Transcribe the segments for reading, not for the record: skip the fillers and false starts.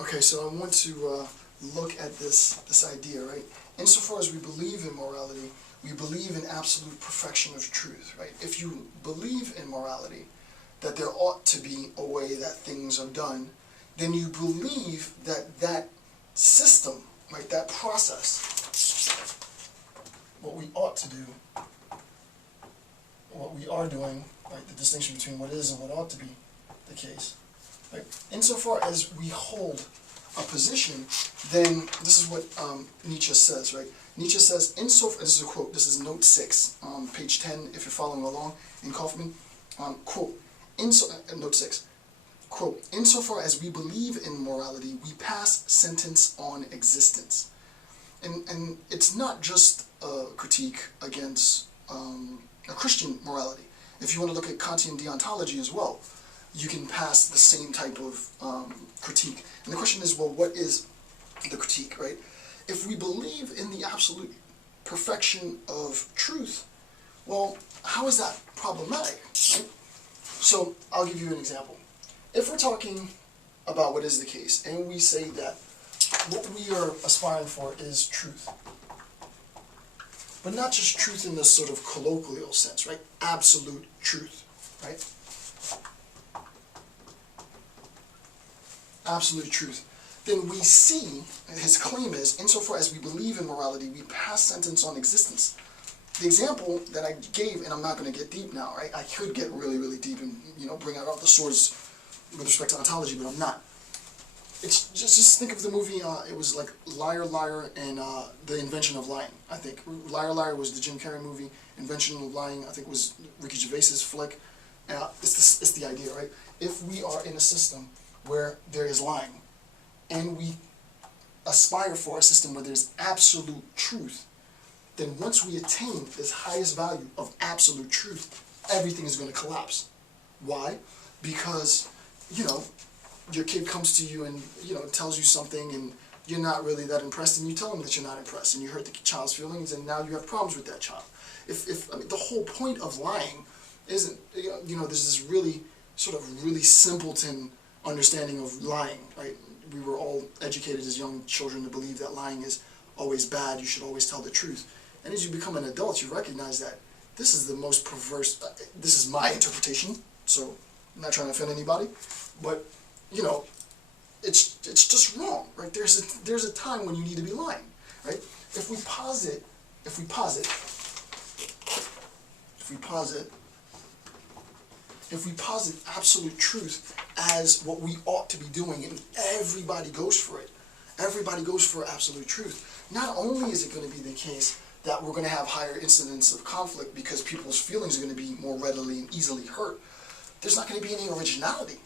Okay, so I want to look at this idea, right? Insofar as we believe in morality, we believe in absolute perfection of truth, right? If you believe in morality, that there ought to be a way that things are done, then you believe that that system, right, that process, what we ought to do, what we are doing, right, the distinction between what is and what ought to be the case, right? Insofar as we hold a position, then this is what Nietzsche says, right? Nietzsche says, insofar, this is a quote, this is note 6, page 10, if you're following along in Kaufman, quote, note 6, quote, insofar as we believe in morality, we pass sentence on existence. And it's not just a critique against a Christian morality. If you want to look at Kantian deontology as well, you can pass the same type of critique. And the question is, well, what is the critique, right? If we believe in the absolute perfection of truth, well, how is that problematic, right? So I'll give you an example. If we're talking about what is the case, and we say that what we are aspiring for is truth, but not just truth in this sort of colloquial sense, right? Absolute truth, right? Absolute truth. Then we see, his claim is, insofar as we believe in morality, we pass sentence on existence. The example that I gave, and I'm not going to get deep now, right? I could get really, really deep and, bring out all the swords with respect to ontology, but I'm not. It's just think of the movie, it was like Liar, Liar, and The Invention of Lying, I think. Liar, Liar was the Jim Carrey movie. Invention of Lying, I think, was Ricky Gervais's flick. It's the idea, right? If we are in a system where there is lying, and we aspire for a system where there's absolute truth, then once we attain this highest value of absolute truth, everything is going to collapse. Why? Because, your kid comes to you and, tells you something, and you're not really that impressed, and you tell them that you're not impressed, and you hurt the child's feelings, and now you have problems with that child. I mean, the whole point of lying isn't, there's this really, sort of really simpleton understanding of lying, right? We were all educated as young children to believe that lying is always bad, you should always tell the truth. And as you become an adult, you recognize that this is the most perverse, this is my interpretation, so I'm not trying to offend anybody, but, it's just wrong, right? There's a time when you need to be lying, right? If we posit absolute truth as what we ought to be doing, and everybody goes for it, everybody goes for absolute truth, not only is it going to be the case that we're going to have higher incidence of conflict because people's feelings are going to be more readily and easily hurt, there's not going to be any originality.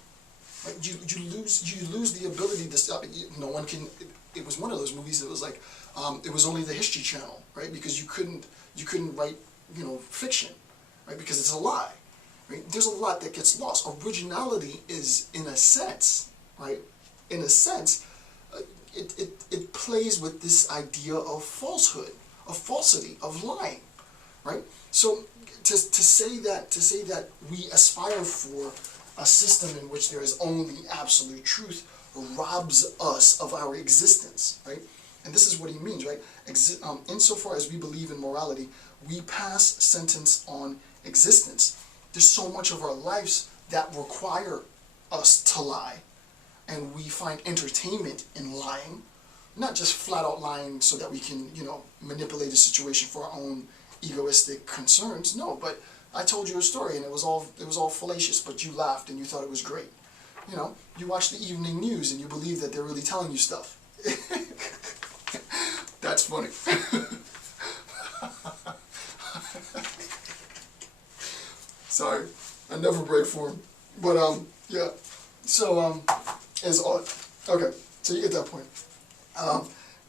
Right? You lose the ability to stop. No one can. It was one of those movies that was like, it was only the History Channel, right? Because you couldn't write, fiction, right? Because it's a lie. Right? There's a lot that gets lost. Originality is, in a sense, right? In a sense, it plays with this idea of falsehood, of falsity, of lying, right? So to say that we aspire for a system in which there is only absolute truth robs us of our existence, right? And this is what he means, right? Insofar as we believe in morality, we pass sentence on existence. There's so much of our lives that require us to lie, and we find entertainment in lying, not just flat out lying so that we can, manipulate a situation for our own egoistic concerns. No, but I told you a story and it was all fallacious, but you laughed and you thought it was great. You watch the evening news and you believe that they're really telling you stuff. That's funny. Sorry, I never break form. But yeah. So it's odd. Okay, so you get that point.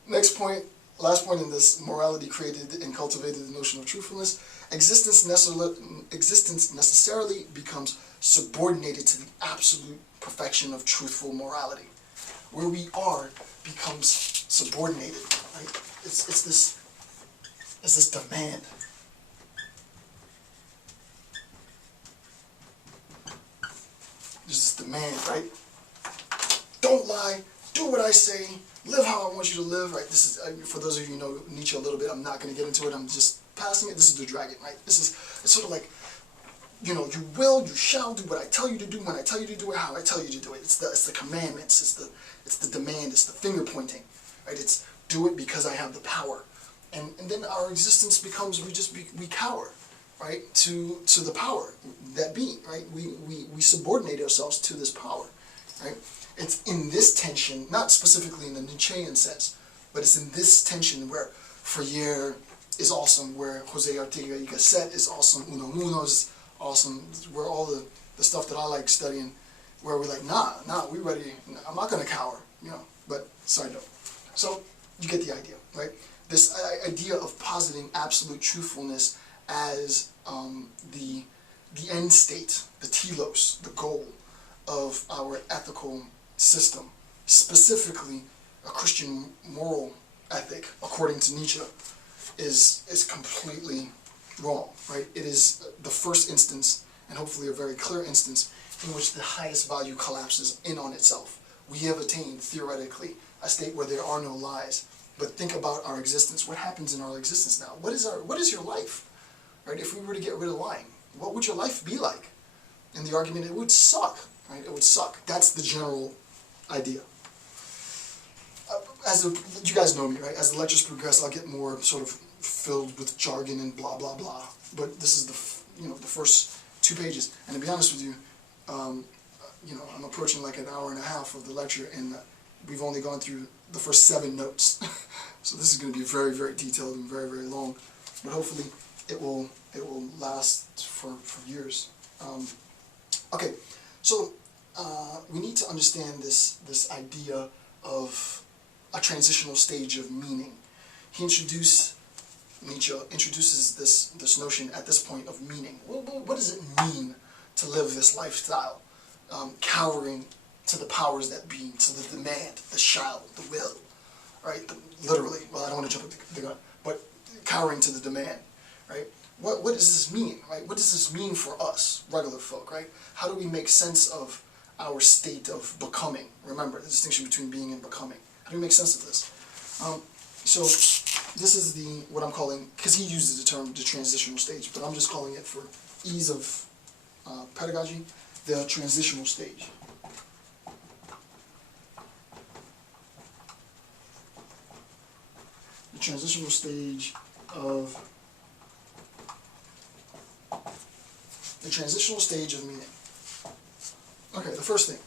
Next point, last point in this, morality created and cultivated the notion of truthfulness. Existence necessarily becomes subordinated to the absolute perfection of truthful morality. Where we are becomes subordinated, right? It's this demand. There's this demand, right? Don't lie, do what I say, live how I want you to live, right? This is, for those of you who know Nietzsche a little bit, I'm not going to get into it, I'm just passing it. This is the dragon, right? It's sort of like, you know, you will, you shall do what I tell you to do, when I tell you to do it, how I tell you to do it. It's the commandments, it's the demand, it's the finger pointing, right? It's do it because I have the power. And then our existence becomes, we cower, right, to the power, that being, right? We subordinate ourselves to this power, right? It's in this tension, not specifically in the Nietzschean sense, but it's in this tension where Freire is awesome, where Jose Ortega y Gasset is awesome, Uno Munoz is awesome, where all the stuff that I like studying, where we're like, nah, we ready, I'm not going to cower, you know, but side note. So, you get the idea, right? This idea of positing absolute truthfulness as the end state, the telos, the goal of our ethical system, specifically a Christian moral ethic, according to Nietzsche, is completely wrong, right? It is the first instance, and hopefully a very clear instance, in which the highest value collapses in on itself. We have attained, theoretically, a state where there are no lies. But think about our existence. What happens in our existence now? What is your life? Right? If we were to get rid of lying, what would your life be like? And the argument, it would suck, right? It would suck. That's the general idea. You guys know me, right? As the lectures progress, I'll get more sort of filled with jargon and blah, blah, blah. But this is the first 2 pages. And to be honest with you, I'm approaching like an hour and a half of the lecture, and we've only gone through the first 7 notes. So this is going to be very, very detailed and very, very long. But hopefully it will last for years. Okay, so we need to understand this idea of a transitional stage of meaning. Nietzsche introduces this notion at this point of meaning. Well, what does it mean to live this lifestyle? Cowering to the powers that be, to the demand, the shall, the will, right? Literally, well, I don't want to jump at the gun, but cowering to the demand, right? What does this mean, right? What does this mean for us, regular folk, right? How do we make sense of our state of becoming? Remember, the distinction between being and becoming. How do we make sense of this? So this is what I'm calling, because he uses the term the transitional stage, but I'm just calling it, for ease of pedagogy, the transitional stage. The transitional stage of meaning. Okay, the first thing.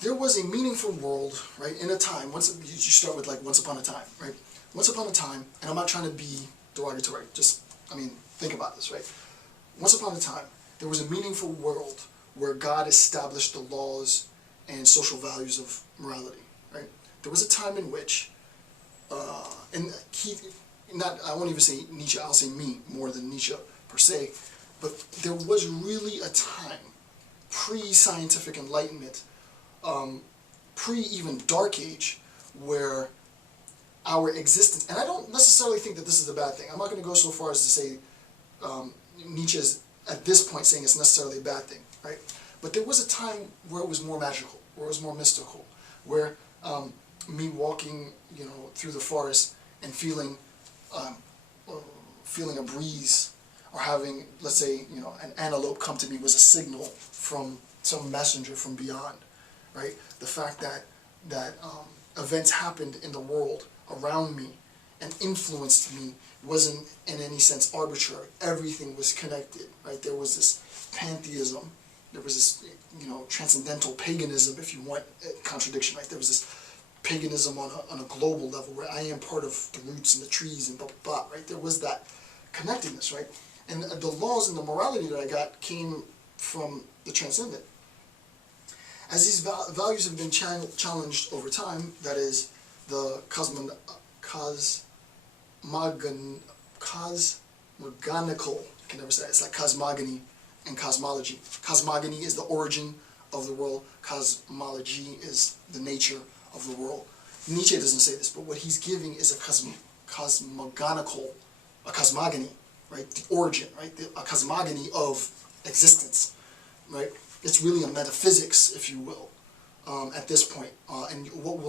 There was a meaningful world, right, in a time, you start with like once upon a time, right? Once upon a time, and I'm not trying to be derogatory, think about this, right? Once upon a time, there was a meaningful world where God established the laws and social values of morality, right? There was a time in which, I won't even say Nietzsche, I'll say me more than Nietzsche per se, but there was really a time, pre-scientific enlightenment, pre-even Dark Age, where our existence, and I don't necessarily think that this is a bad thing. I'm not going to go so far as to say Nietzsche is at this point saying it's necessarily a bad thing, right? But there was a time where it was more magical, where it was more mystical, where me walking, through the forest and feeling a breeze, or having, let's say, an antelope come to me was a signal from some messenger from beyond, right? The fact that events happened in the world around me and influenced me wasn't in any sense arbitrary. Everything was connected, right? There was this pantheism, there was this, transcendental paganism, if you want, contradiction, right? There was this paganism on a global level where I am part of the roots and the trees and blah, blah, blah, right? There was that connectedness, right? And the laws and the morality that I got came from the transcendent. As these values have been challenged over time, that is, the cosmogonical, I can never say it, it's like cosmogony and cosmology. Cosmogony is the origin of the world, cosmology is the nature of the world. Nietzsche doesn't say this, but what he's giving is a cosmogonical, a cosmogony, right? The origin, right? A cosmogony of existence, right? It's really a metaphysics, if you will, at this point. And what